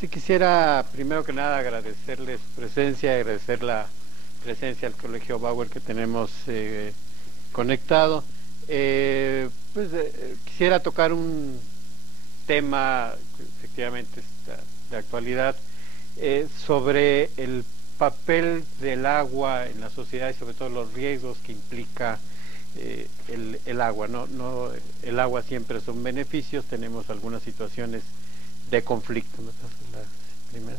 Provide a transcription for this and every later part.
Sí, quisiera primero que nada agradecerles su presencia, agradecer la presencia del Colegio Bauer que tenemos conectado. Quisiera tocar un tema que efectivamente está de actualidad sobre el papel del agua en la sociedad y sobre todo los riesgos que implica el agua. No, el agua siempre son beneficios, tenemos algunas situaciones de conflicto. ¿No? La primera.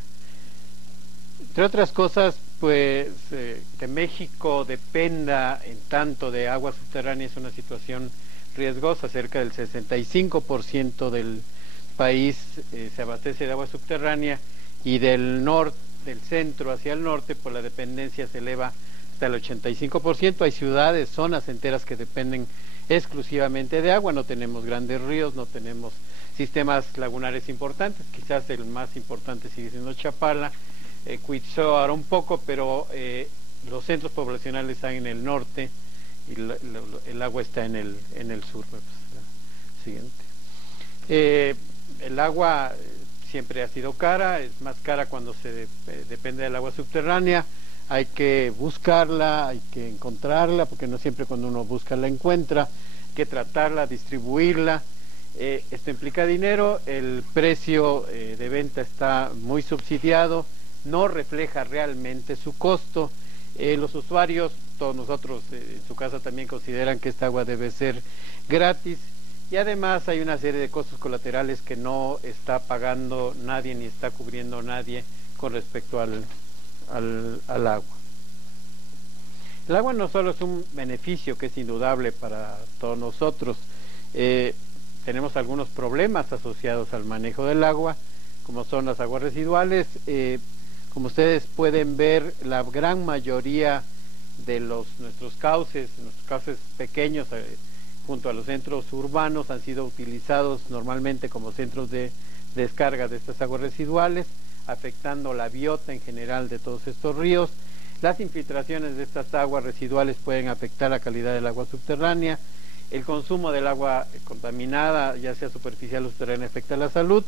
Entre otras cosas, pues que México dependa en tanto de agua subterránea es una situación riesgosa. Cerca del 65% del país se abastece de agua subterránea y del centro hacia el norte, por la dependencia se eleva hasta el 85%. Hay ciudades, zonas enteras que dependen exclusivamente de agua. No tenemos grandes ríos, no tenemos sistemas lagunares importantes. Quizás el más importante sigue siendo Chapala, Cuitzeo un poco, pero los centros poblacionales están en el norte y el agua está en el sur. Pues, siguiente. El agua siempre ha sido cara, es más cara cuando depende del agua subterránea. Hay que buscarla, hay que encontrarla, porque no siempre cuando uno busca la encuentra. Hay que tratarla, distribuirla. Esto implica dinero, el precio de venta está muy subsidiado, no refleja realmente su costo. Los usuarios, todos nosotros en su casa también consideran que esta agua debe ser gratis, y además hay una serie de costos colaterales que no está pagando nadie ni está cubriendo nadie con respecto al agua. El agua no solo es un beneficio que es indudable para todos nosotros, tenemos algunos problemas asociados al manejo del agua, como son las aguas residuales. Como ustedes pueden ver, la gran mayoría de nuestros cauces pequeños, junto a los centros urbanos, han sido utilizados normalmente como centros de descarga de estas aguas residuales, afectando la biota en general de todos estos ríos. Las infiltraciones de estas aguas residuales pueden afectar la calidad del agua subterránea. El consumo del agua contaminada, ya sea superficial o subterránea, afecta la salud.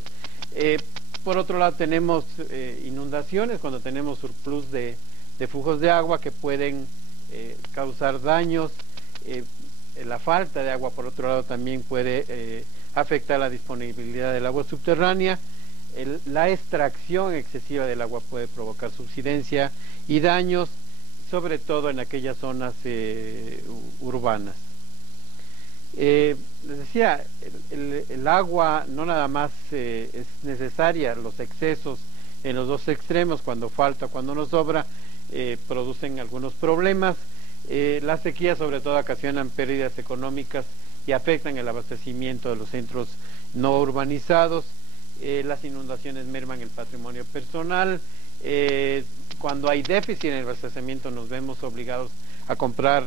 Por otro lado, tenemos inundaciones, cuando tenemos surplus de flujos de agua que pueden causar daños. La falta de agua, por otro lado, también puede afectar la disponibilidad del agua subterránea. La extracción excesiva del agua puede provocar subsidencia y daños, sobre todo en aquellas zonas urbanas. Les decía, el agua no nada más es necesaria, los excesos en los dos extremos, cuando falta, cuando nos sobra, producen algunos problemas. Las sequías sobre todo ocasionan pérdidas económicas y afectan el abastecimiento de los centros no urbanizados. Las inundaciones merman el patrimonio personal. Cuando hay déficit en el abastecimiento nos vemos obligados a comprar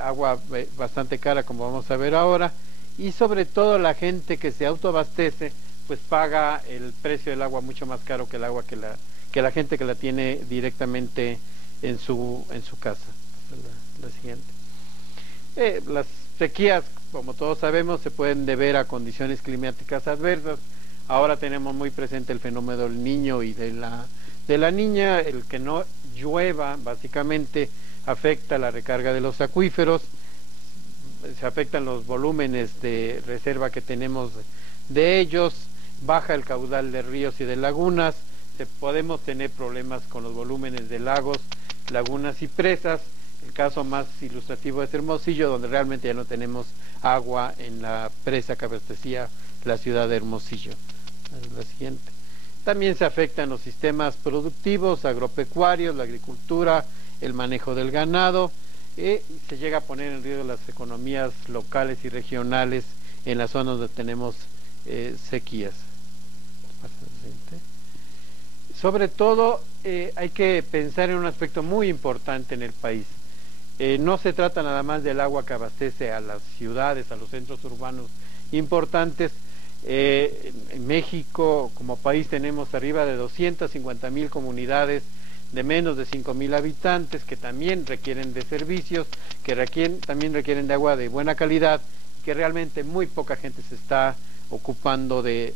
agua bastante cara, como vamos a ver ahora, y sobre todo la gente que se autoabastece pues paga el precio del agua mucho más caro que el agua que la gente que la tiene directamente en su casa. La siguiente. Las sequías, como todos sabemos, se pueden deber a condiciones climáticas adversas. Ahora tenemos muy presente el fenómeno del niño y de la niña. El que no llueva básicamente afecta la recarga de los acuíferos, se afectan los volúmenes de reserva que tenemos de ellos, baja el caudal de ríos y de lagunas, podemos tener problemas con los volúmenes de lagos, lagunas y presas. El caso más ilustrativo es Hermosillo, donde realmente ya no tenemos agua en la presa que abastecía la ciudad de Hermosillo. La siguiente. También se afectan los sistemas productivos, agropecuarios, la agricultura, el manejo del ganado, y se llega a poner en riesgo las economías locales y regionales en las zonas donde tenemos sequías. Sobre todo hay que pensar en un aspecto muy importante en el país. No se trata nada más del agua que abastece a las ciudades, a los centros urbanos importantes. En México como país tenemos arriba de 250,000 comunidades de menos de 5,000 habitantes que también requieren de servicios, que también requieren de agua de buena calidad, y que realmente muy poca gente se está ocupando de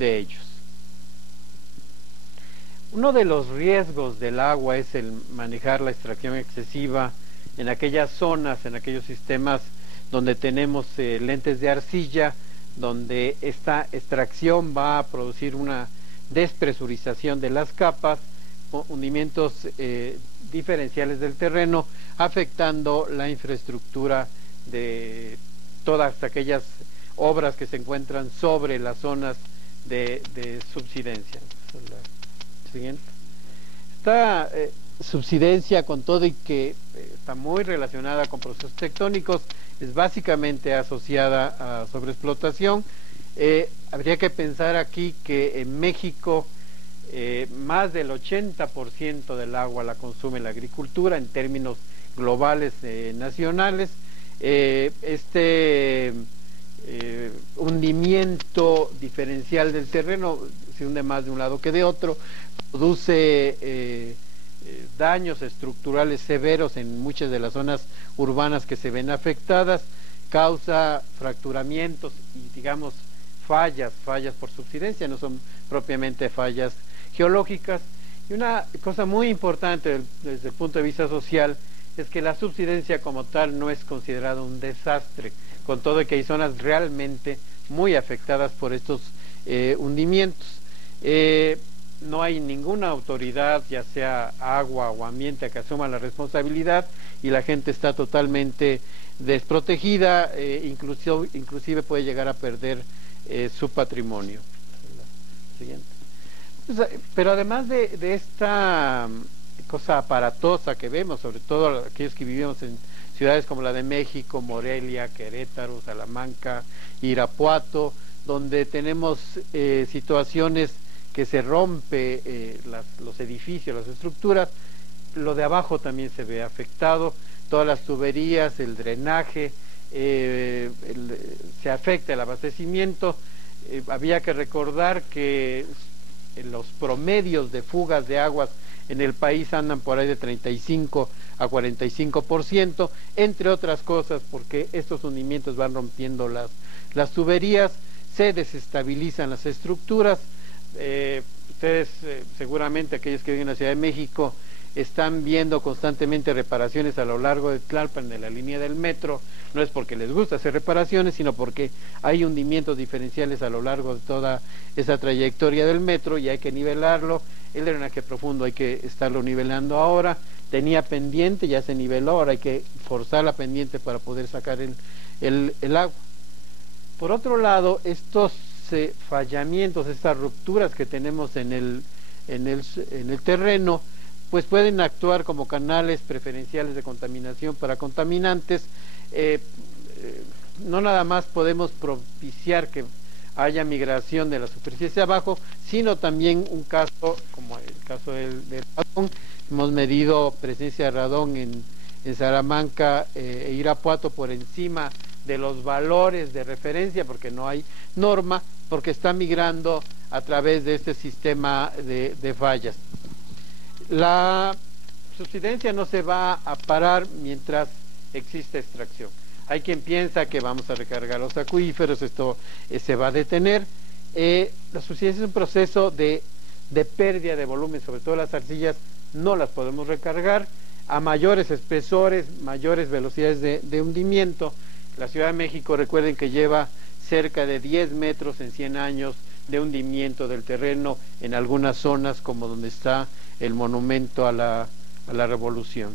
ellos. Uno de los riesgos del agua es el manejar la extracción excesiva en aquellas zonas, en aquellos sistemas donde tenemos lentes de arcilla, donde esta extracción va a producir una despresurización de las capas, hundimientos diferenciales del terreno, afectando la infraestructura de todas aquellas obras que se encuentran sobre las zonas de subsidencia. Siguiente. Esta subsidencia, con todo y que está muy relacionada con procesos tectónicos, es básicamente asociada a sobreexplotación. Habría que pensar aquí que en México más del 80% del agua la consume la agricultura en términos globales nacionales. Hundimiento diferencial del terreno, se hunde más de un lado que de otro, produce daños estructurales severos en muchas de las zonas urbanas que se ven afectadas, causa fracturamientos y, digamos, fallas por subsidencia, no son propiamente fallas geológicas. Y una cosa muy importante desde el punto de vista social es que la subsidencia como tal no es considerada un desastre, con todo y que hay zonas realmente muy afectadas por estos hundimientos. No hay ninguna autoridad, ya sea agua o ambiente, que asuma la responsabilidad, y la gente está totalmente desprotegida, inclusive puede llegar a perder su patrimonio. Siguiente. Pero además de esta cosa aparatosa que vemos, sobre todo aquellos que vivimos en ciudades como la de México, Morelia, Querétaro, Salamanca, Irapuato, donde tenemos situaciones que se rompe los edificios, las estructuras, lo de abajo también se ve afectado, todas las tuberías, el drenaje, se afecta el abastecimiento. Había que recordar que los promedios de fugas de aguas en el país andan por ahí de 35 a 45%, entre otras cosas porque estos hundimientos van rompiendo las tuberías, se desestabilizan las estructuras. Ustedes seguramente, aquellos que viven en la Ciudad de México, están viendo constantemente reparaciones a lo largo de Tlalpan, de la línea del metro. No es porque les gusta hacer reparaciones, sino porque hay hundimientos diferenciales a lo largo de toda esa trayectoria del metro y hay que nivelarlo. El drenaje profundo hay que estarlo nivelando ahora. Tenía pendiente, ya se niveló, ahora hay que forzar la pendiente para poder sacar el agua. Por otro lado, estos fallamientos, estas rupturas que tenemos en el terreno, pues pueden actuar como canales preferenciales de contaminación para contaminantes. No nada más podemos propiciar que haya migración de la superficie hacia abajo, sino también un caso como el caso del radón. Hemos medido presencia de radón en Salamanca e Irapuato por encima de los valores de referencia, porque no hay norma, porque está migrando a través de este sistema de fallas. La subsidencia no se va a parar mientras exista extracción. Hay quien piensa que vamos a recargar los acuíferos, esto se va a detener. La subsidencia es un proceso de pérdida de volumen, sobre todo las arcillas no las podemos recargar a mayores espesores, mayores velocidades de hundimiento. La Ciudad de México, recuerden que lleva cerca de 10 metros en 100 años de hundimiento del terreno en algunas zonas, como donde está el monumento a la Revolución.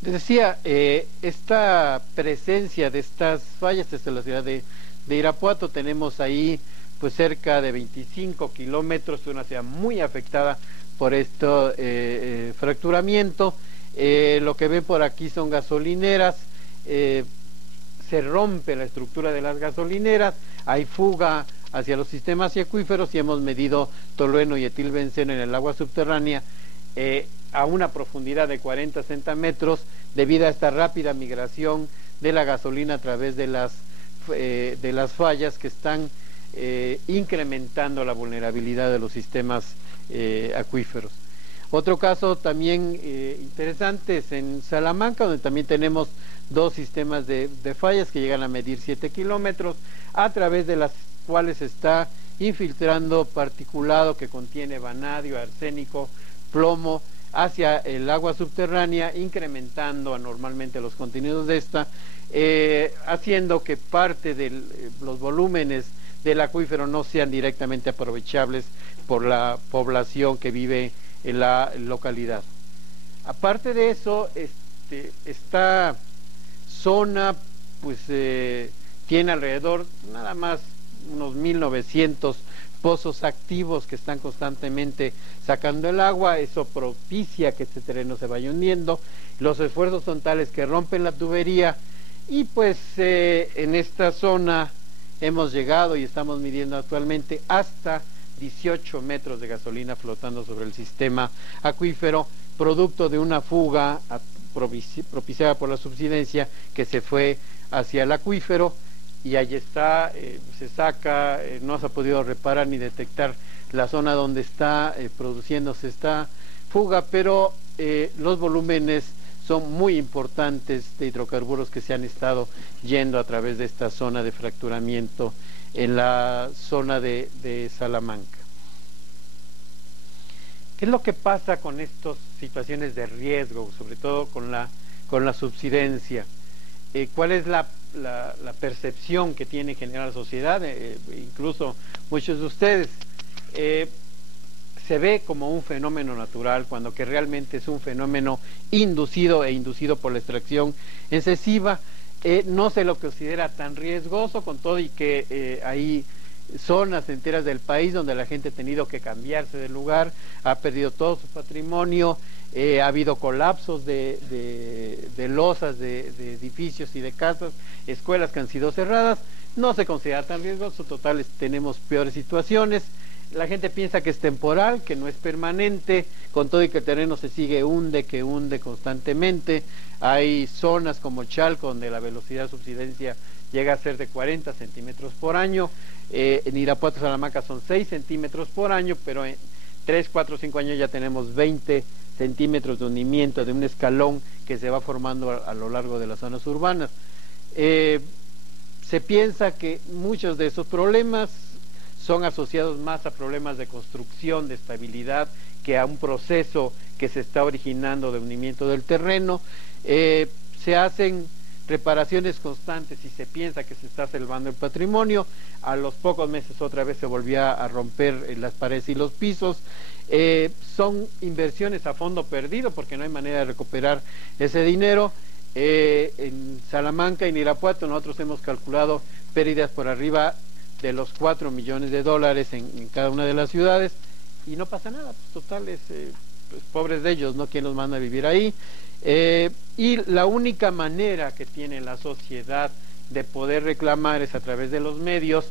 Les decía, esta presencia de estas fallas desde la ciudad de Irapuato, tenemos ahí pues cerca de 25 kilómetros, una ciudad muy afectada por este fracturamiento. Lo que ven por aquí son gasolineras, se rompe la estructura de las gasolineras, hay fuga hacia los sistemas acuíferos y hemos medido tolueno y etilbenceno en el agua subterránea a una profundidad de 40-60 metros debido a esta rápida migración de la gasolina a través de las fallas que están incrementando la vulnerabilidad de los sistemas acuíferos. Otro caso también interesante es en Salamanca, donde también tenemos dos sistemas de fallas que llegan a medir 7 kilómetros, a través de las cuales está infiltrando particulado que contiene vanadio, arsénico, plomo hacia el agua subterránea, incrementando anormalmente los contenidos de esta, haciendo que parte de los volúmenes del acuífero no sean directamente aprovechables por la población que vive en la localidad. Aparte de eso, esta zona pues tiene alrededor nada más unos 1900 pozos activos que están constantemente sacando el agua. Eso propicia que este terreno se vaya hundiendo, los esfuerzos son tales que rompen la tubería y pues en esta zona hemos llegado y estamos midiendo actualmente hasta 18 metros de gasolina flotando sobre el sistema acuífero, producto de una fuga propiciada por la subsidencia que se fue hacia el acuífero, y ahí está, se saca, no se ha podido reparar ni detectar la zona donde está produciéndose esta fuga, pero los volúmenes son muy importantes de hidrocarburos que se han estado yendo a través de esta zona de fracturamiento en la zona de Salamanca. ¿Qué es lo que pasa con estas situaciones de riesgo, sobre todo con la subsidencia? ¿Cuál es la percepción que tiene en general la sociedad? Incluso muchos de ustedes. Se ve como un fenómeno natural, cuando que realmente es un fenómeno inducido por la extracción excesiva. No se lo considera tan riesgoso, con todo y que hay zonas enteras del país donde la gente ha tenido que cambiarse de lugar, ha perdido todo su patrimonio, ha habido colapsos de losas de edificios y de casas, escuelas que han sido cerradas. No se considera tan riesgoso, total, tenemos peores situaciones. La gente piensa que es temporal, que no es permanente, con todo y que el terreno se sigue que hunde constantemente. Hay zonas como Chalco donde la velocidad de subsidencia llega a ser de 40 centímetros por año. En Irapuato, Salamanca son 6 centímetros por año, pero en 3, 4, 5 años ya tenemos 20 centímetros de hundimiento de un escalón que se va formando a lo largo de las zonas urbanas. Se piensa que muchos de esos problemas son asociados más a problemas de construcción, de estabilidad, que a un proceso que se está originando de hundimiento del terreno. Se hacen reparaciones constantes y se piensa que se está salvando el patrimonio. A los pocos meses otra vez se volvía a romper las paredes y los pisos. Son inversiones a fondo perdido porque no hay manera de recuperar ese dinero. En Salamanca y en Irapuato nosotros hemos calculado pérdidas por arriba de los 4 millones de dólares en cada una de las ciudades, y no pasa nada, pues total, pues, pobres de ellos, ¿no? ¿Quién los manda a vivir ahí? Y la única manera que tiene la sociedad de poder reclamar es a través de los medios,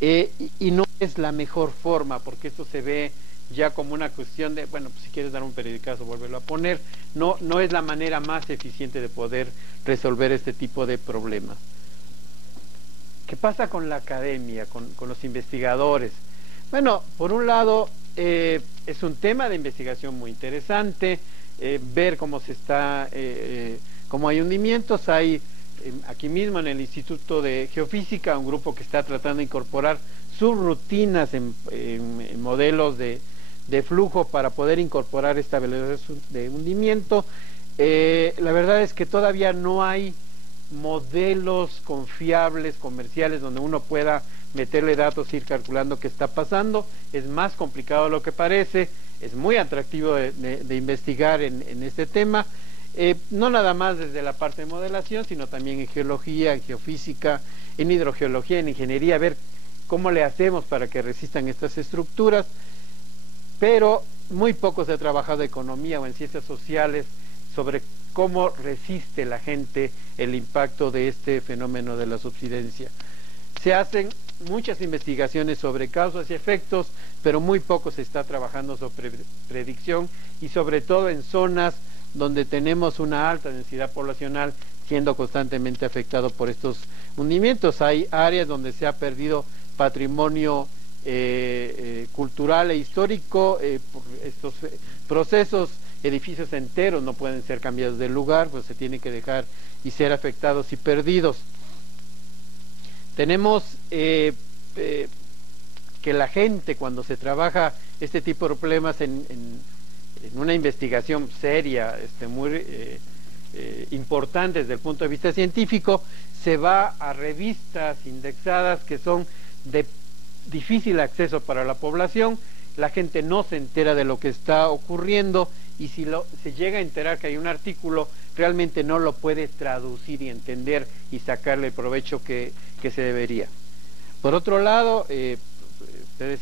y no es la mejor forma, porque esto se ve ya como una cuestión de, bueno, pues si quieres dar un periodicazo, vuélvelo a poner. No es la manera más eficiente de poder resolver este tipo de problemas. ¿Qué pasa con la academia, con los investigadores? Bueno, por un lado, es un tema de investigación muy interesante, ver cómo se está, cómo hay hundimientos. Hay aquí mismo en el Instituto de Geofísica un grupo que está tratando de incorporar sus rutinas en modelos de flujo para poder incorporar esta velocidad de hundimiento. La verdad es que todavía no hay modelos confiables, comerciales, donde uno pueda meterle datos, ir calculando qué está pasando. Es más complicado de lo que parece, es muy atractivo de investigar en este tema, no nada más desde la parte de modelación, sino también en geología, en geofísica, en hidrogeología, en ingeniería, ver cómo le hacemos para que resistan estas estructuras, pero muy poco se ha trabajado en economía o en ciencias sociales sobre cómo resiste la gente el impacto de este fenómeno de la subsidencia. Se hacen muchas investigaciones sobre causas y efectos, pero muy poco se está trabajando sobre predicción, y sobre todo en zonas donde tenemos una alta densidad poblacional siendo constantemente afectado por estos hundimientos. Hay áreas donde se ha perdido patrimonio cultural e histórico por estos procesos. Edificios enteros no pueden ser cambiados de lugar, pues se tienen que dejar y ser afectados y perdidos. Tenemos que la gente, cuando se trabaja este tipo de problemas en una investigación seria, muy importante desde el punto de vista científico, se va a revistas indexadas que son de difícil acceso para la población. La gente no se entera de lo que está ocurriendo, y si se llega a enterar que hay un artículo, realmente no lo puede traducir y entender y sacarle el provecho que se debería. Por otro lado, ustedes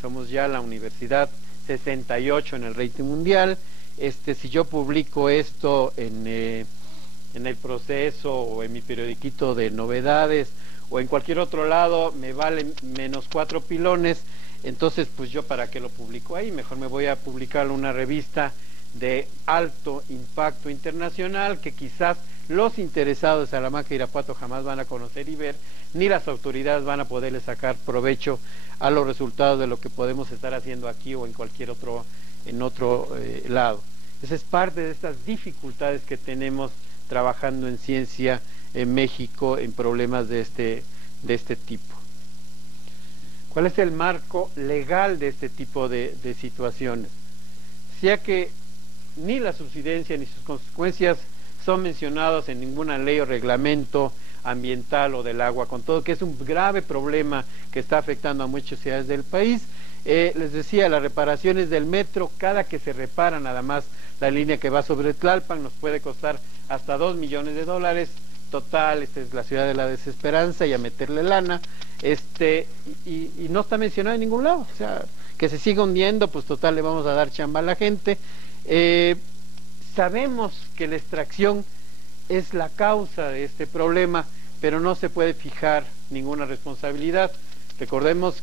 somos ya la universidad 68 en el rating mundial. Si yo publico esto en el Proceso o en mi periodiquito de novedades o en cualquier otro lado, me valen menos 4 pilones. Entonces, pues yo para qué lo publico ahí, mejor me voy a publicar una revista de alto impacto internacional que quizás los interesados de Salamanca y Irapuato jamás van a conocer y ver, ni las autoridades van a poderle sacar provecho a los resultados de lo que podemos estar haciendo aquí o en cualquier otro lado. Esa es parte de estas dificultades que tenemos trabajando en ciencia en México en problemas de este tipo. ¿Cuál es el marco legal de este tipo de situaciones? Ya que ni la subsidencia ni sus consecuencias son mencionados en ninguna ley o reglamento ambiental o del agua, con todo que es un grave problema que está afectando a muchas ciudades del país. Les decía, las reparaciones del metro, cada que se repara nada más la línea que va sobre Tlalpan, nos puede costar hasta $2 millones. Total, esta es la ciudad de la desesperanza y a meterle lana, y no está mencionado en ningún lado. O sea, que se siga hundiendo, pues total, le vamos a dar chamba a la gente. Sabemos que la extracción es la causa de este problema, pero no se puede fijar ninguna responsabilidad. Recordemos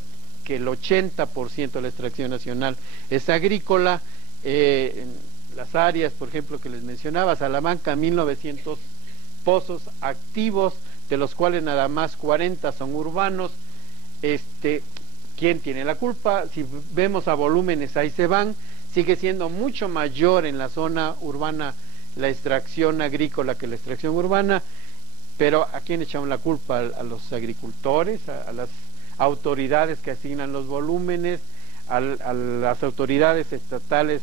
que el 80% de la extracción nacional es agrícola. Las áreas, por ejemplo, que les mencionaba, Salamanca, 1900 pozos activos, de los cuales nada más 40 son urbanos. ¿Quién tiene la culpa? Si vemos a volúmenes, ahí se van. Sigue siendo mucho mayor en la zona urbana la extracción agrícola que la extracción urbana, pero ¿a quién echamos la culpa? A los agricultores, a las autoridades que asignan los volúmenes, a las autoridades estatales,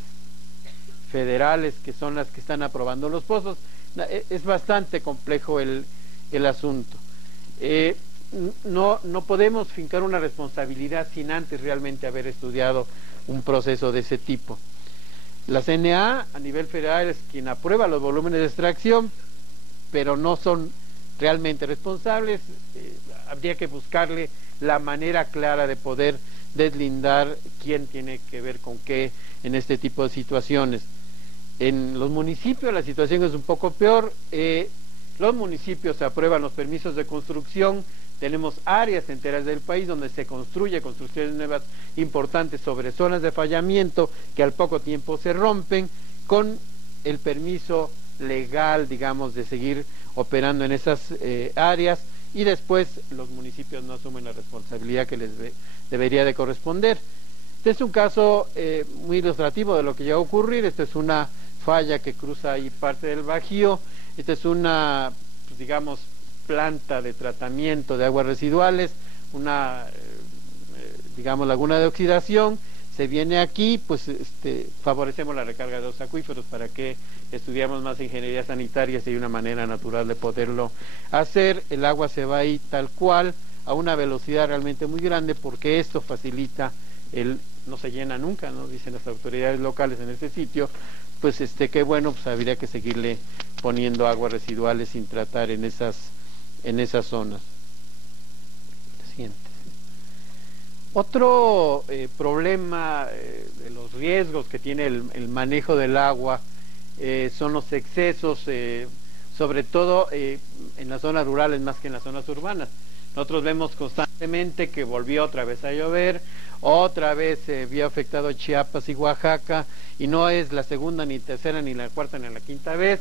federales, que son las que están aprobando los pozos. Es bastante complejo el asunto. No podemos fincar una responsabilidad sin antes realmente haber estudiado un proceso de ese tipo. La CNA a nivel federal es quien aprueba los volúmenes de extracción, pero no son realmente responsables. Habría que buscarle la manera clara de poder deslindar quién tiene que ver con qué en este tipo de situaciones. En los municipios la situación es un poco peor. Los municipios aprueban los permisos de construcción. Tenemos áreas enteras del país donde se construye construcciones nuevas importantes sobre zonas de fallamiento que al poco tiempo se rompen con el permiso legal, digamos, de seguir operando en esas áreas, y después los municipios no asumen la responsabilidad que les debería de corresponder. Este es un caso muy ilustrativo de lo que ya va a ocurrir. Esta es una falla que cruza ahí parte del Bajío. Esta es una, pues, digamos, planta de tratamiento de aguas residuales, una digamos laguna de oxidación. Se viene aquí, pues favorecemos la recarga de los acuíferos para que estudiamos más ingeniería sanitaria, si hay una manera natural de poderlo hacer. El agua se va ahí tal cual, a una velocidad realmente muy grande, porque esto facilita no se llena nunca, ¿no? Dicen las autoridades locales en este sitio. Pues qué bueno, pues habría que seguirle poniendo aguas residuales sin tratar en esas zonas. Siguiente. Otro problema de los riesgos que tiene el manejo del agua son los excesos, sobre todo en las zonas rurales más que en las zonas urbanas. Nosotros vemos constantemente que volvió otra vez a llover, otra vez vio afectado Chiapas y Oaxaca, y no es la segunda, ni tercera, ni la cuarta, ni la quinta vez.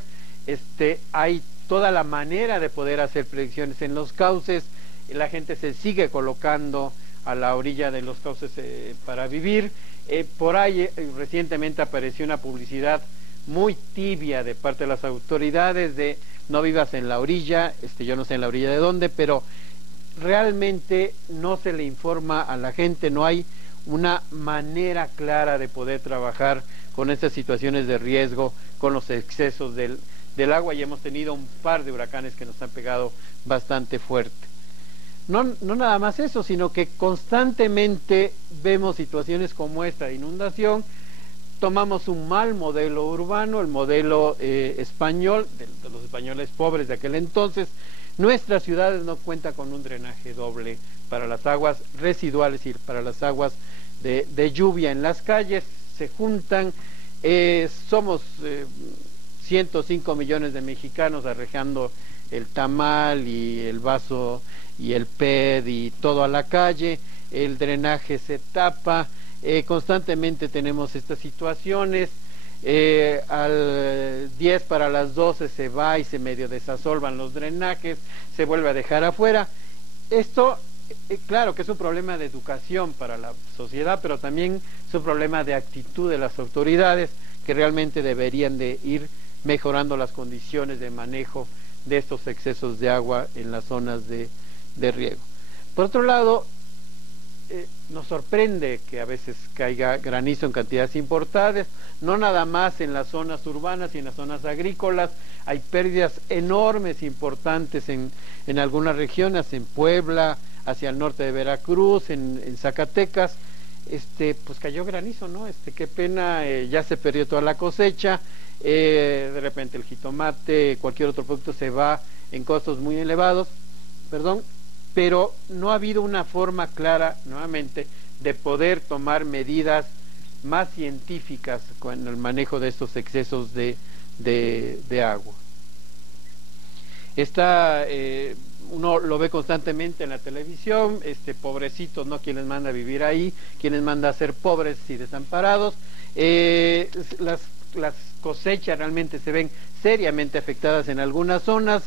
Hay toda la manera de poder hacer predicciones en los cauces. La gente se sigue colocando a la orilla de los cauces para vivir. Por ahí recientemente apareció una publicidad muy tibia de parte de las autoridades de no vivas en la orilla. Yo no sé en la orilla de dónde, pero realmente no se le informa a la gente, no hay una manera clara de poder trabajar con estas situaciones de riesgo, con los excesos del agua, y hemos tenido un par de huracanes que nos han pegado bastante fuerte. No nada más eso, sino que constantemente vemos situaciones como esta de inundación. Tomamos un mal modelo urbano, el modelo español, de los españoles pobres de aquel entonces. Nuestras ciudades no cuentan con un drenaje doble para las aguas residuales y para las aguas de lluvia en las calles. Se juntan, somos 105 millones de mexicanos arrejando el tamal y el vaso y el PET y todo a la calle, el drenaje se tapa, constantemente tenemos estas situaciones, al 10 para las 12 se va y se medio desasolvan los drenajes, se vuelve a dejar afuera. Esto, claro que es un problema de educación para la sociedad, pero también es un problema de actitud de las autoridades que realmente deberían de ir mejorando las condiciones de manejo de estos excesos de agua en las zonas de riego. Por otro lado, nos sorprende que a veces caiga granizo en cantidades importantes, no nada más en las zonas urbanas y en las zonas agrícolas. Hay pérdidas enormes, importantes en algunas regiones, en Puebla, hacia el norte de Veracruz, en Zacatecas. Pues cayó granizo, ¿no? Qué pena, ya se perdió toda la cosecha, de repente el jitomate, cualquier otro producto se va en costos muy elevados, pero no ha habido una forma clara, nuevamente, de poder tomar medidas más científicas con el manejo de estos excesos de agua. Uno lo ve constantemente en la televisión, pobrecitos, ¿no? ¿Quién les manda a vivir ahí? ¿Quién les manda a ser pobres y desamparados? Las cosechas realmente se ven seriamente afectadas en algunas zonas.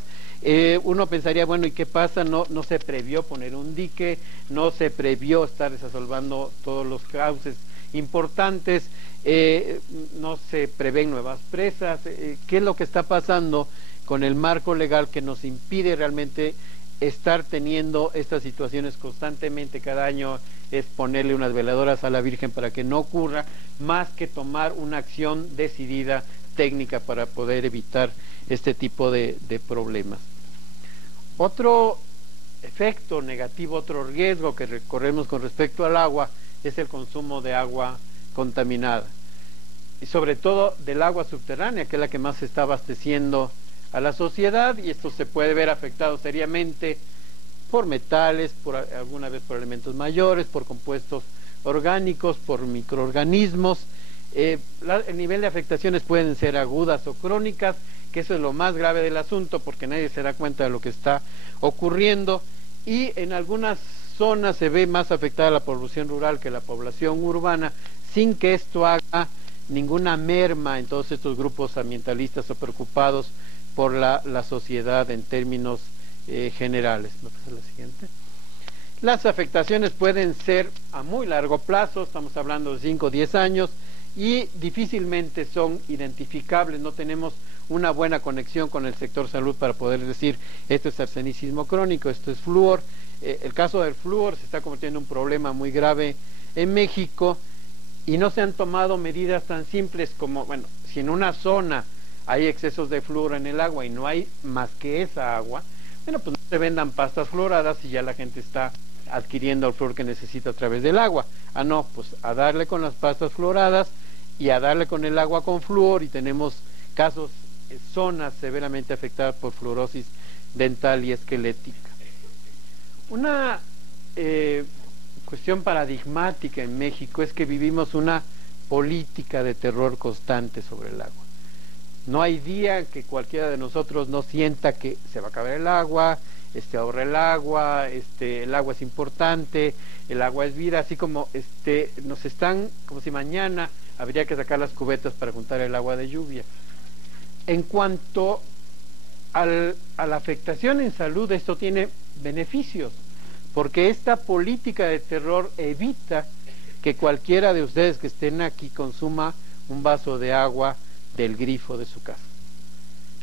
Uno pensaría, bueno, ¿y qué pasa? No se previó poner un dique, no se previó estar desasolvando todos los cauces importantes, no se prevén nuevas presas. ¿Qué es lo que está pasando con el marco legal que nos impide realmente estar teniendo estas situaciones constantemente? Cada año es ponerle unas veladoras a la Virgen para que no ocurra, más que tomar una acción decidida, técnica, para poder evitar este tipo de problemas. Otro efecto negativo, otro riesgo que corremos con respecto al agua es el consumo de agua contaminada, y sobre todo del agua subterránea, que es la que más se está abasteciendo a la sociedad, y esto se puede ver afectado seriamente por metales, alguna vez por elementos mayores, por compuestos orgánicos, por microorganismos. El nivel de afectaciones pueden ser agudas o crónicas, que eso es lo más grave del asunto, porque nadie se da cuenta de lo que está ocurriendo, y en algunas zonas se ve más afectada la población rural que la población urbana, sin que esto haga ninguna merma en todos estos grupos ambientalistas o preocupados por la sociedad en términos generales. ¿Me pasa la siguiente? Las afectaciones pueden ser a muy largo plazo, estamos hablando de 5 o 10 años, y difícilmente son identificables. No tenemos una buena conexión con el sector salud para poder decir esto es arsenicismo crónico, esto es flúor. El caso del flúor se está convirtiendo en un problema muy grave en México, y no se han tomado medidas tan simples como, bueno, si en una zona hay excesos de flúor en el agua y no hay más que esa agua, bueno, pues no se vendan pastas fluoradas y ya la gente está adquiriendo el flúor que necesita a través del agua. No, pues a darle con las pastas fluoradas y a darle con el agua con flúor, y tenemos casos, zonas severamente afectadas por fluorosis dental y esquelética. Una cuestión paradigmática en México es que vivimos una política de terror constante sobre el agua. No hay día que cualquiera de nosotros no sienta que se va a acabar el agua, ahorra el agua es importante, el agua es vida, así como nos están, como si mañana habría que sacar las cubetas para juntar el agua de lluvia. En cuanto a la afectación en salud, esto tiene beneficios, porque esta política de terror evita que cualquiera de ustedes que estén aquí consuma un vaso de agua del grifo de su casa.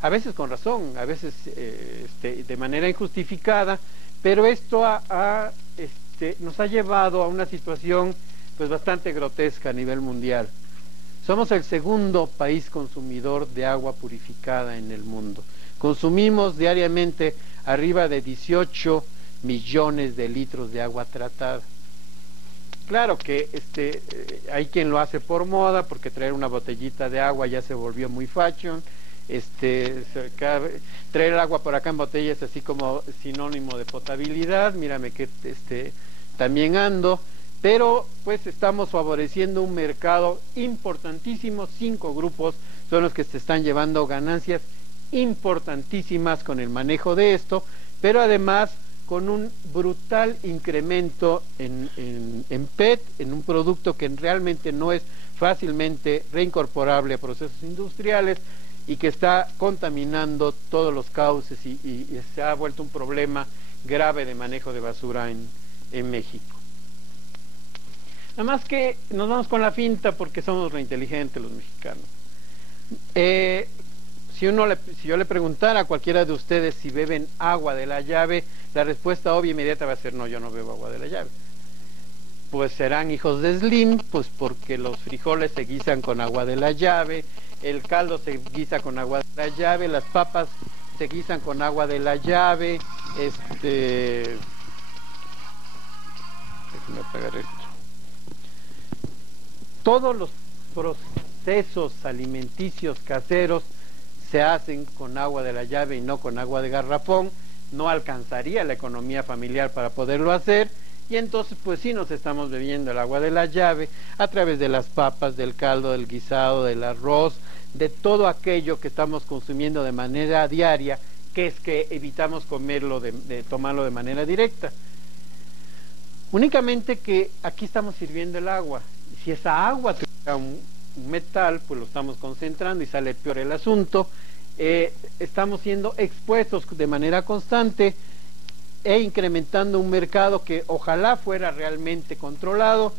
A veces con razón, a veces de manera injustificada, Pero esto nos ha llevado a una situación pues bastante grotesca a nivel mundial. Somos el segundo país consumidor de agua purificada en el mundo. Consumimos diariamente arriba de 18 millones de litros de agua tratada. Claro que hay quien lo hace por moda, porque traer una botellita de agua ya se volvió muy fashion. Traer el agua por acá en botella es así como sinónimo de potabilidad. Mírame que también ando. Pero pues estamos favoreciendo un mercado importantísimo. 5 grupos son los que se están llevando ganancias importantísimas con el manejo de esto, pero además con un brutal incremento en PET, en un producto que realmente no es fácilmente reincorporable a procesos industriales y que está contaminando todos los cauces y se ha vuelto un problema grave de manejo de basura en México. Nada más que nos vamos con la finta porque somos reinteligentes los mexicanos. Si yo le preguntara a cualquiera de ustedes si beben agua de la llave, la respuesta obvia inmediata va a ser no, yo no bebo agua de la llave. Pues serán hijos de Slim, pues porque los frijoles se guisan con agua de la llave, el caldo se guisa con agua de la llave, las papas se guisan con agua de la llave, déjenme apagar esto. Todos los procesos alimenticios caseros se hacen con agua de la llave y no con agua de garrafón. No alcanzaría la economía familiar para poderlo hacer, y entonces pues sí nos estamos bebiendo el agua de la llave a través de las papas, del caldo, del guisado, del arroz, de todo aquello que estamos consumiendo de manera diaria, que es que evitamos comerlo, de tomarlo de manera directa. Únicamente que aquí estamos sirviendo el agua, y si esa agua tuviera un metal, pues lo estamos concentrando y sale peor el asunto. Estamos siendo expuestos de manera constante e incrementando un mercado que ojalá fuera realmente controlado.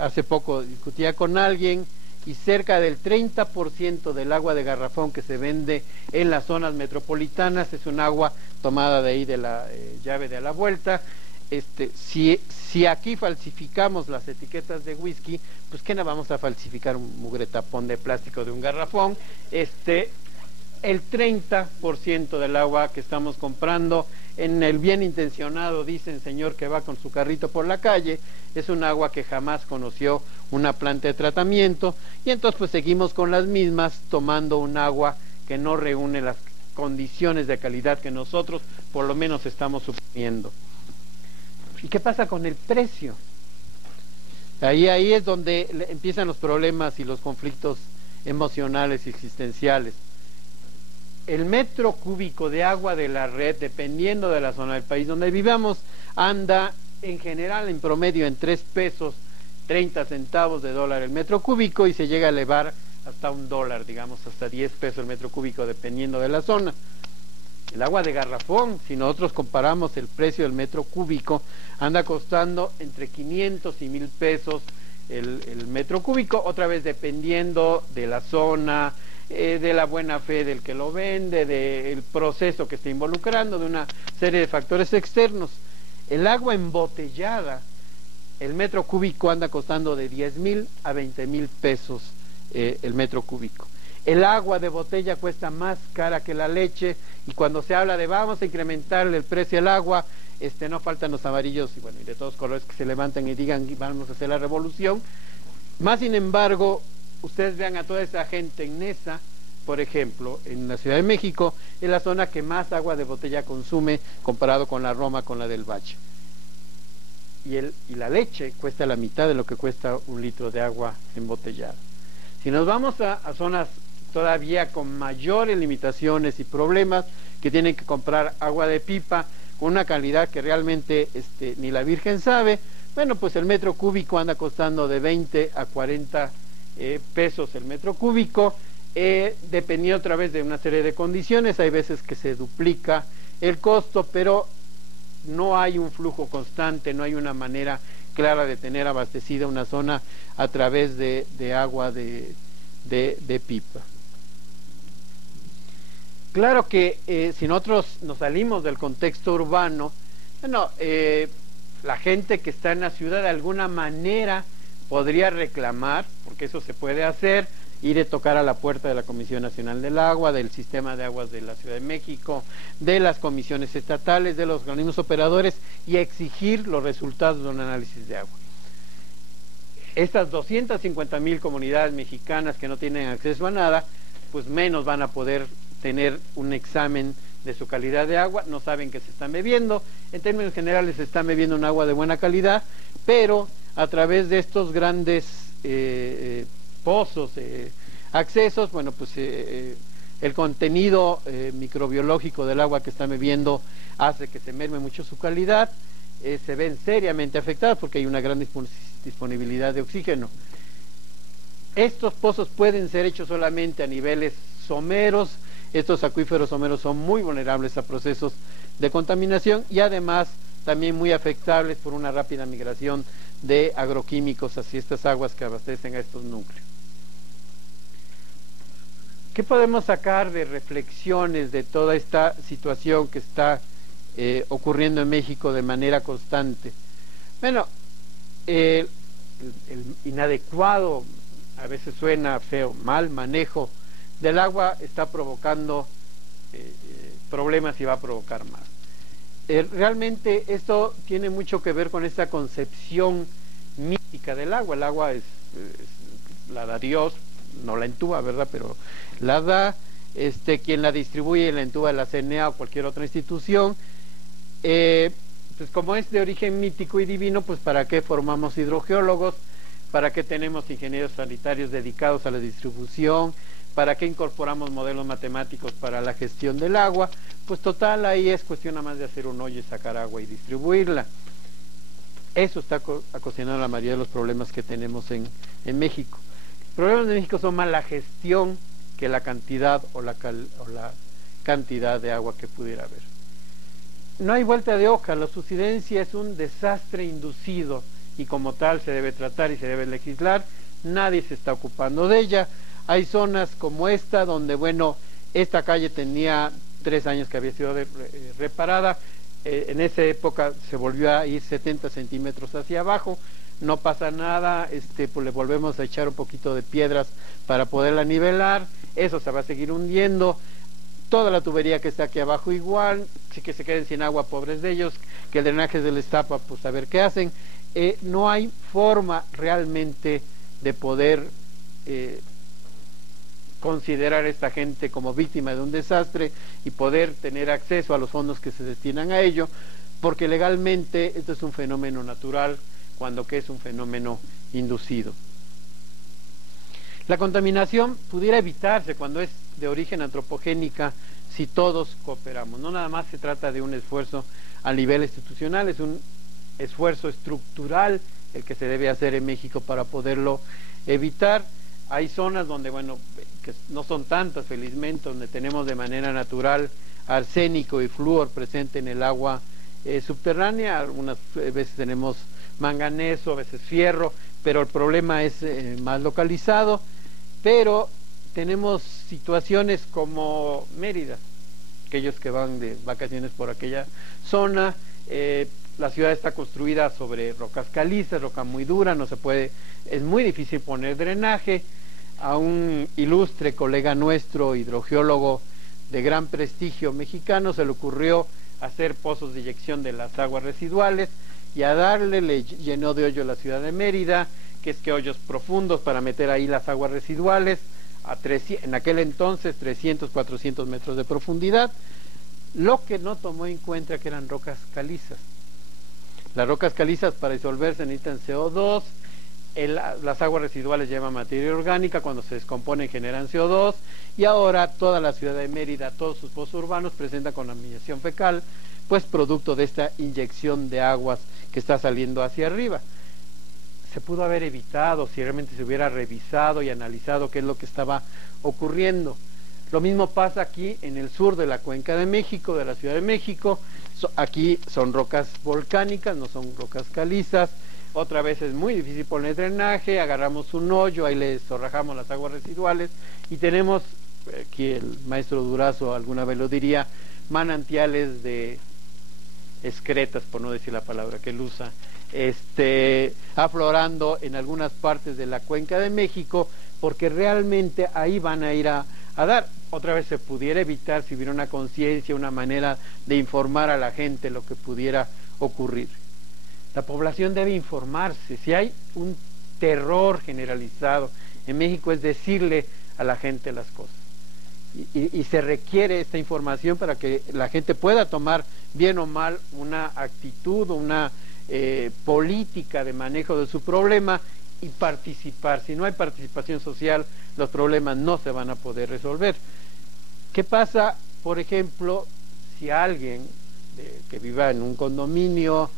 Hace poco discutía con alguien y cerca del 30% del agua de garrafón que se vende en las zonas metropolitanas es un agua tomada de ahí de la llave de a la vuelta. Si aquí falsificamos las etiquetas de whisky, pues ¿qué no vamos a falsificar un mugre tapón de plástico de un garrafón? El 30% del agua que estamos comprando en el bien intencionado, dicen señor que va con su carrito por la calle, es un agua que jamás conoció una planta de tratamiento, y entonces pues seguimos con las mismas, tomando un agua que no reúne las condiciones de calidad que nosotros por lo menos estamos suponiendo. ¿Y qué pasa con el precio? Ahí es donde empiezan los problemas y los conflictos emocionales y existenciales. El metro cúbico de agua de la red, dependiendo de la zona del país donde vivamos, anda en general en promedio en 3 pesos 30 centavos de dólar el metro cúbico, y se llega a elevar hasta $1, digamos, hasta 10 pesos el metro cúbico, dependiendo de la zona. El agua de garrafón, si nosotros comparamos el precio del metro cúbico, anda costando entre 500 y 1,000 pesos el metro cúbico, otra vez dependiendo de la zona, de la buena fe del que lo vende, del proceso que está involucrando, de una serie de factores externos. El agua embotellada, el metro cúbico anda costando de 10,000 a 20,000 pesos el metro cúbico. El agua de botella cuesta más cara que la leche, y cuando se habla de vamos a incrementarle el precio al agua, no faltan los amarillos y bueno, y de todos colores que se levantan y digan vamos a hacer la revolución. Más sin embargo, ustedes vean a toda esa gente en Nesa, por ejemplo, en la Ciudad de México, es la zona que más agua de botella consume comparado con la Roma, con la del Bache. Y la leche cuesta la mitad de lo que cuesta un litro de agua embotellada. Si nos vamos a zonas todavía con mayores limitaciones y problemas, que tienen que comprar agua de pipa con una calidad que realmente ni la Virgen sabe, bueno, pues el metro cúbico anda costando de 20 a 40 pesos el metro cúbico, dependiendo otra vez de una serie de condiciones. Hay veces que se duplica el costo, pero no hay un flujo constante, no hay una manera clara de tener abastecida una zona a través de agua de pipa. Claro que si nosotros nos salimos del contexto urbano, bueno, la gente que está en la ciudad de alguna manera podría reclamar, porque eso se puede hacer, ir a tocar a la puerta de la Comisión Nacional del Agua, del Sistema de Aguas de la Ciudad de México, de las comisiones estatales, de los organismos operadores y exigir los resultados de un análisis de agua. Estas 250,000 comunidades mexicanas que no tienen acceso a nada, pues menos van a poder tener un examen de su calidad de agua, no saben que se están bebiendo, en términos generales se están bebiendo un agua de buena calidad, pero a través de estos grandes pozos, accesos, bueno, pues el contenido microbiológico del agua que están bebiendo hace que se merme mucho su calidad, se ven seriamente afectadas porque hay una gran disponibilidad de oxígeno. Estos pozos pueden ser hechos solamente a niveles someros. Estos acuíferos someros son muy vulnerables a procesos de contaminación y además también muy afectables por una rápida migración de agroquímicos hacia estas aguas que abastecen a estos núcleos. ¿Qué podemos sacar de reflexiones de toda esta situación que está ocurriendo en México de manera constante? Bueno, el inadecuado, a veces suena feo, mal manejo del agua está provocando problemas y va a provocar más. Realmente esto tiene mucho que ver con esta concepción mística del agua. El agua la da Dios, no la entuba, ¿verdad? Pero la da, quien la distribuye la entuba la CNA o cualquier otra institución. Pues como es de origen mítico y divino, pues ¿para qué formamos hidrogeólogos? ¿Para qué tenemos ingenieros sanitarios dedicados a la distribución? ¿Para qué incorporamos modelos matemáticos para la gestión del agua? Pues total, ahí es cuestión nada más de hacer un hoyo y sacar agua y distribuirla. Eso está ocasionando la mayoría de los problemas que tenemos en México. Los problemas de México son más la gestión que la cantidad o la cantidad de agua que pudiera haber. No hay vuelta de hoja, la subsidencia es un desastre inducido y como tal se debe tratar y se debe legislar. Nadie se está ocupando de ella. Hay zonas como esta donde, bueno, esta calle tenía 3 años que había sido reparada, en esa época se volvió a ir 70 centímetros hacia abajo, no pasa nada, pues le volvemos a echar un poquito de piedras para poderla nivelar, eso se va a seguir hundiendo, toda la tubería que está aquí abajo igual, sí que se queden sin agua, pobres de ellos, que el drenaje se les tapa, pues a ver qué hacen. No hay forma realmente de poder considerar a esta gente como víctima de un desastre y poder tener acceso a los fondos que se destinan a ello, porque legalmente esto es un fenómeno natural, cuando que es un fenómeno inducido. La contaminación pudiera evitarse cuando es de origen antropogénica si todos cooperamos. No nada más se trata de un esfuerzo a nivel institucional, es un esfuerzo estructural el que se debe hacer en México para poderlo evitar. Hay zonas donde, bueno, que no son tantas felizmente, donde tenemos de manera natural arsénico y flúor presente en el agua subterránea. Algunas veces tenemos manganeso, a veces fierro, pero el problema es más localizado. Pero tenemos situaciones como Mérida, aquellos que van de vacaciones por aquella zona, la ciudad está construida sobre rocas calizas, roca muy dura, no se puede, es muy difícil poner drenaje. A un ilustre colega nuestro, hidrogeólogo de gran prestigio mexicano, se le ocurrió hacer pozos de eyección de las aguas residuales y a darle, le llenó de hoyo la ciudad de Mérida, que es que hoyos profundos para meter ahí las aguas residuales, en aquel entonces 300, 400 metros de profundidad. Lo que no tomó en cuenta que eran rocas calizas. Las rocas calizas para disolverse necesitan CO2, las aguas residuales llevan materia orgánica, cuando se descomponen generan CO2 y ahora toda la ciudad de Mérida, todos sus pozos urbanos presentan contaminación fecal, pues producto de esta inyección de aguas que está saliendo hacia arriba. Se pudo haber evitado si realmente se hubiera revisado y analizado qué es lo que estaba ocurriendo. Lo mismo pasa aquí en el sur de la Cuenca de México, de la Ciudad de México. Aquí son rocas volcánicas, no son rocas calizas. Otra vez es muy difícil poner drenaje, agarramos un hoyo, ahí le zorrajamos las aguas residuales y tenemos aquí el maestro Durazo alguna vez lo diría, manantiales de excretas, por no decir la palabra que él usa, aflorando en algunas partes de la cuenca de México, porque realmente ahí van a ir a dar. Otra vez se pudiera evitar si hubiera una conciencia, una manera de informar a la gente lo que pudiera ocurrir. La población debe informarse. Si hay un terror generalizado en México, es decirle a la gente las cosas. Y se requiere esta información para que la gente pueda tomar bien o mal una actitud, una política de manejo de su problema y participar. Si no hay participación social, los problemas no se van a poder resolver. ¿Qué pasa, por ejemplo, si alguien que viva en un condominio,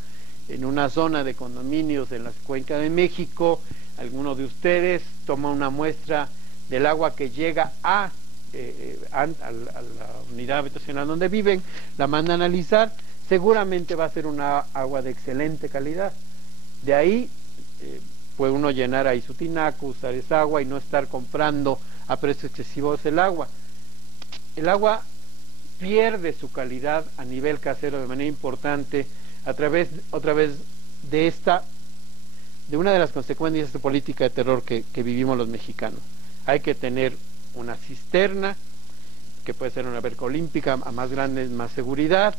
en una zona de condominios en la cuenca de México, alguno de ustedes toma una muestra del agua que llega a la unidad habitacional donde viven, la manda a analizar, seguramente va a ser una agua de excelente calidad. De ahí puede uno llenar ahí su tinaco, usar esa agua y no estar comprando a precios excesivos el agua. El agua pierde su calidad a nivel casero de manera importante a través, otra vez, de una de las consecuencias de esta política de terror que vivimos los mexicanos. Hay que tener una cisterna, que puede ser una verca olímpica, a más grande, más seguridad,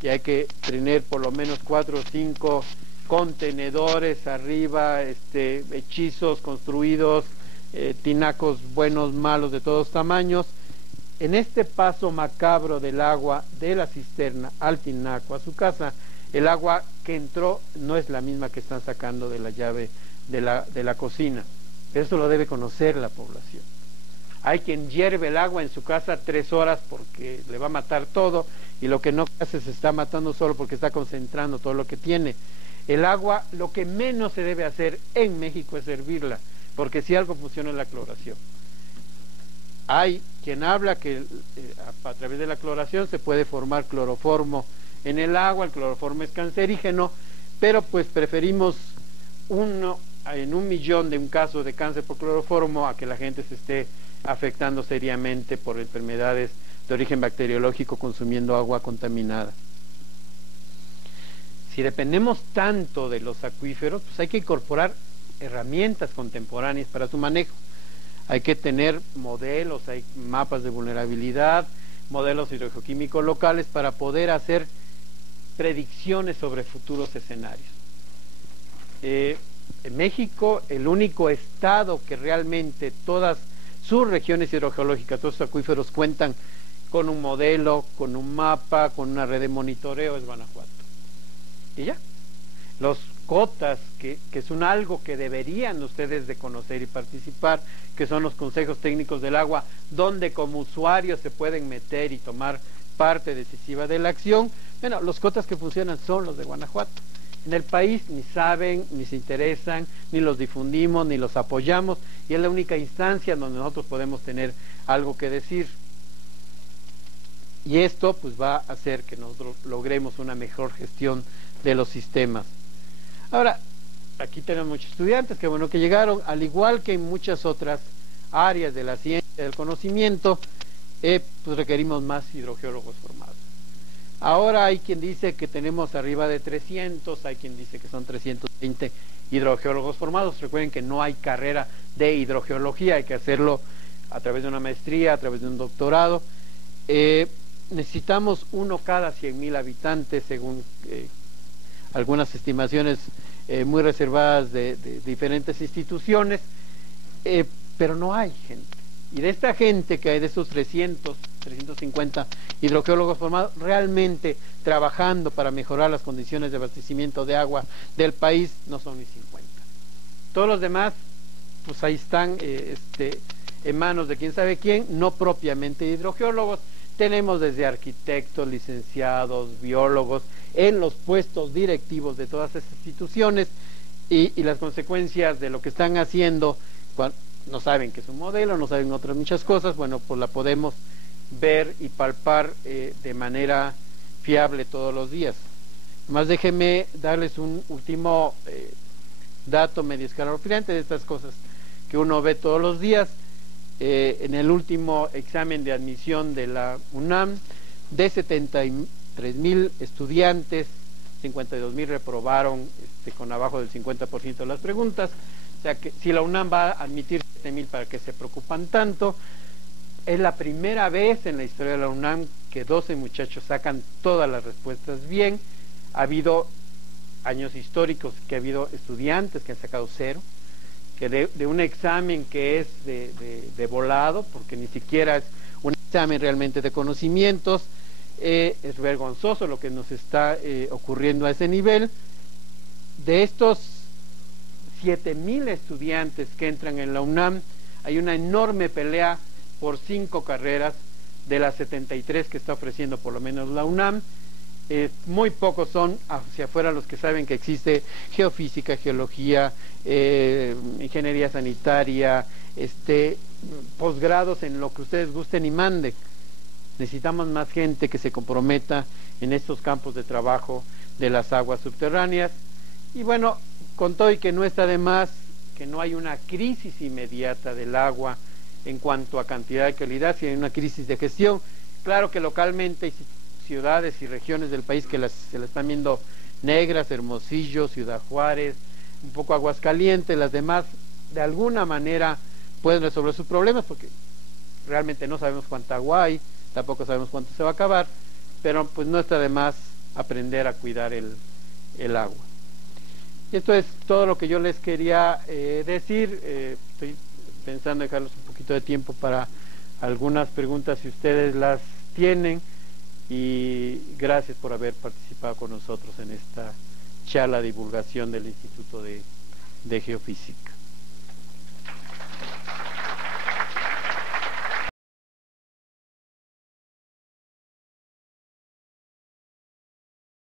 que hay que tener por lo menos 4 o 5 contenedores arriba, hechizos construidos, tinacos buenos, malos, de todos tamaños. En este paso macabro del agua de la cisterna al tinaco, a su casa, el agua que entró no es la misma que están sacando de la llave de la cocina. Eso lo debe conocer la población. Hay quien hierve el agua en su casa 3 horas porque le va a matar todo, y lo que no hace se está matando solo porque está concentrando todo lo que tiene. El agua, lo que menos se debe hacer en México es hervirla, porque si algo funciona es la cloración. Hay quien habla que a través de la cloración se puede formar cloroformo en el agua. El cloroformo es cancerígeno, pero pues preferimos en 1.000.000 de un caso de cáncer por cloroformo a que la gente se esté afectando seriamente por enfermedades de origen bacteriológico consumiendo agua contaminada. Si dependemos tanto de los acuíferos, pues hay que incorporar herramientas contemporáneas para su manejo. Hay que tener modelos, hay mapas de vulnerabilidad, modelos hidrogeoquímicos locales para poder hacer predicciones sobre futuros escenarios. En México, el único estado que realmente todas sus regiones hidrogeológicas, todos sus acuíferos cuentan con un modelo, con un mapa, con una red de monitoreo, es Guanajuato. Y ya. Los cotas, que son algo que deberían ustedes de conocer y participar, que son los consejos técnicos del agua, donde como usuarios se pueden meter y tomar parte decisiva de la acción. Bueno, los cotas que funcionan son los de Guanajuato. En el país ni saben, ni se interesan, ni los difundimos, ni los apoyamos, y es la única instancia donde nosotros podemos tener algo que decir. Y esto pues va a hacer que nosotros logremos una mejor gestión de los sistemas. Ahora, aquí tenemos muchos estudiantes, que bueno que llegaron, al igual que en muchas otras áreas de la ciencia, del conocimiento, pues requerimos más hidrogeólogos formados. Ahora hay quien dice que tenemos arriba de 300, hay quien dice que son 320 hidrogeólogos formados. Recuerden que no hay carrera de hidrogeología, hay que hacerlo a través de una maestría, a través de un doctorado. Necesitamos uno cada 100.000 habitantes, según algunas estimaciones muy reservadas de diferentes instituciones, pero no hay gente. Y de esta gente que hay, de esos 350 hidrogeólogos formados, realmente trabajando para mejorar las condiciones de abastecimiento de agua del país, no son ni 50. Todos los demás, pues ahí están en manos de quién sabe quién, no propiamente hidrogeólogos. Tenemos desde arquitectos, licenciados, biólogos, en los puestos directivos de todas estas instituciones, y las consecuencias de lo que están haciendo, no saben que es un modelo, no saben otras muchas cosas, bueno, pues la podemos ver y palpar de manera fiable todos los días. Además, déjenme darles un último dato medio escalofriante de estas cosas que uno ve todos los días. en el último examen de admisión de la UNAM, de 73,000 estudiantes, 52,000 reprobaron con abajo del 50% de las preguntas. O sea que si la UNAM va a admitir 7,000, ¿para qué se preocupan tanto? Es la primera vez en la historia de la UNAM que 12 muchachos sacan todas las respuestas bien. Ha habido años históricos que ha habido estudiantes que han sacado 0, que de un examen que es de volado, porque ni siquiera es un examen realmente de conocimientos. Es vergonzoso lo que nos está ocurriendo a ese nivel. De estos 7,000 estudiantes que entran en la UNAM, hay una enorme pelea por 5 carreras de las 73 que está ofreciendo por lo menos la UNAM. Muy pocos son hacia afuera los que saben que existe geofísica, geología, ingeniería sanitaria, posgrados en lo que ustedes gusten y manden. Necesitamos más gente que se comprometa en estos campos de trabajo de las aguas subterráneas. Y bueno, con todo y que no está de más, que no hay una crisis inmediata del agua en cuanto a cantidad y calidad, si hay una crisis de gestión. Claro que localmente hay ciudades y regiones del país que se las están viendo negras: Hermosillo, Ciudad Juárez, un poco Aguascalientes. Las demás de alguna manera pueden resolver sus problemas, porque realmente no sabemos cuánta agua hay, tampoco sabemos cuánto se va a acabar, pero pues no está de más aprender a cuidar el agua. Y esto es todo lo que yo les quería decir. Estoy pensando dejarles un poquito de tiempo para algunas preguntas si ustedes las tienen, y gracias por haber participado con nosotros en esta charla de divulgación del Instituto de Geofísica.